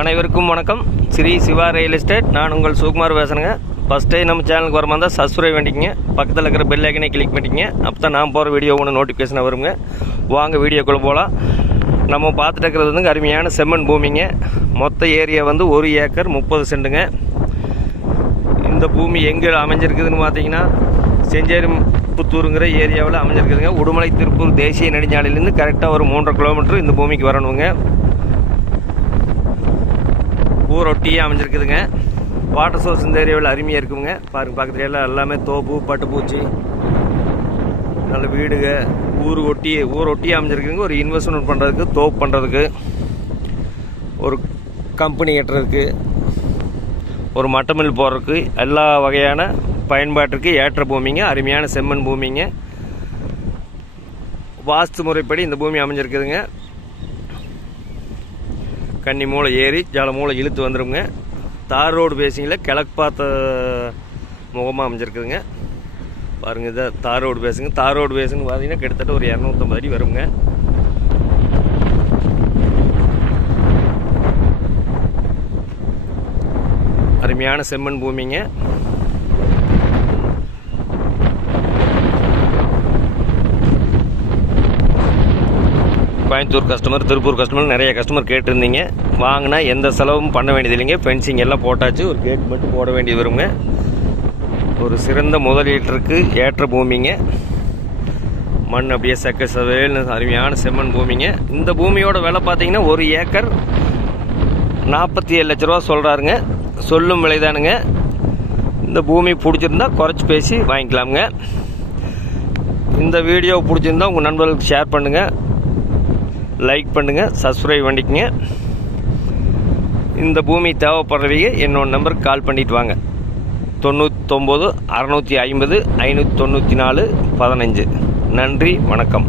அனைவருக்கும் வணக்கம். Sri Siva real estate. நான் உங்கள் சுகுமார் பேசுகிறேங்க ஃபஸ்ட் டைம் நம்ம சேனலுக்கு வரமா இருந்தால் சப்ஸ்கிரைப் பண்ணிக்கங்க. பக்கத்தில் இருக்கிற பெல் ஐக்கனே கிளிக் பண்ணிக்கங்க. அப்போ தான் நான் போகிற வீடியோ ஒன்று நோட்டிஃபிகேஷன் வருங்க. வாங்க வீடியோக்குள்ளே போகலாம் நம்ம பார்த்துட்டு இருக்கிறது வந்து அருமையான செம்மண் பூமிங்க. மொத்த ஏரியா வந்து ஒரு ஏக்கர் முப்பது சென்ட்டுங்க இந்த பூமி எங்கே அமைஞ்சிருக்குதுன்னு பார்த்தீங்கன்னா செஞ்சேரி புத்தூருங்கிற ஏரியாவில் அமைஞ்சிருக்குதுங்க. உடுமலை திருப்பூர் தேசிய நெடுஞ்சாலையிலேருந்து கரெக்டாக ஒரு மூன்றரை கிலோமீட்டர் இந்த பூமிக்கு வரணுங்க. ஊரொட்டியே அமைஞ்சிருக்குதுங்க. வாட்டர் சோர்ஸ் இந்த ஏரியாவில் அருமையாக இருக்குங்க. பாருங்க பக்கத்துல எல்லாம் எல்லாமே தோப்பு பட்டுப்பூச்சி நல்ல வீடுங்க. ஊர் ஒட்டி ஊர் ஒட்டி அமைஞ்சிருக்குதுங்க. ஒரு இன்வெஸ்ட்மெண்ட் பண்ணுறதுக்கு தோப்பு பண்ணுறதுக்கு ஒரு கம்பெனி கட்டுறதுக்கு. ஒரு மட்டமில் போடுறதுக்கு. எல்லா வகையான பயன்பாட்டிற்கு ஏற்ற பூமிங்க. அருமையான செம்மண் பூமிங்க. வாஸ்து முறைப்படி இந்த பூமி அமைஞ்சிருக்குதுங்க. கன்னி மூளை ஏறி ஜால மூளை இழுத்து வந்துடுங்க தார் ரோடு பேசிங்கில் கிழக்கு பார்த்த முகமாக அமைஞ்சிருக்குதுங்க. பாருங்கள் இதை தார் ரோடு பேசுங்க. தார் ரோடு பேசுங்க பார்த்தீங்கன்னா கிட்டத்தட்ட ஒரு இரநூத்தம்பது அடி வருங்க. அருமையான செம்மண் பூமிங்க. கோயம்புத்தூர் கஸ்டமர் திருப்பூர் கஸ்டமர் நிறைய கஸ்டமர் கேட்டிருந்தீங்க. வாங்கினா எந்த செலவும் பண்ண வேண்டியது இல்லைங்க. ஃபென்சிங் எல்லாம் போட்டாச்சு. ஒரு கேட் மட்டும் போட வேண்டியது வருங்க. ஒரு சிறந்த முதலீட்டிற்கு ஏற்ற பூமிங்க. மண் அப்படியே செக்க சவேல்னு அருமையான செம்மண் பூமிங்க. இந்த பூமியோட விலை பார்த்தீங்கன்னா ஒரு ஏக்கர் நாற்பத்தி ஏழு லட்ச ரூபா சொல்கிறாருங்க சொல்லும் விலைதானுங்க. இந்த பூமி பிடிச்சிருந்தா குறைச்சி பேசி வாங்கிக்கலாமுங்க. இந்த வீடியோ பிடிச்சிருந்தா உங்கள் நண்பர்களுக்கு ஷேர் பண்ணுங்கள் லைக் பண்ணுங்கள் சப்ஸ்கிரைப் பண்ணிக்கங்க. இந்த பூமி தேவைப்படுறவங்க என்னோட நம்பருக்கு கால் பண்ணிட்டு வாங்க. தொண்ணூத்தொம்பது அறநூற்றி ஐம்பது ஐநூற்றி தொண்ணூற்றி நாலு பதினஞ்சு. நன்றி வணக்கம்.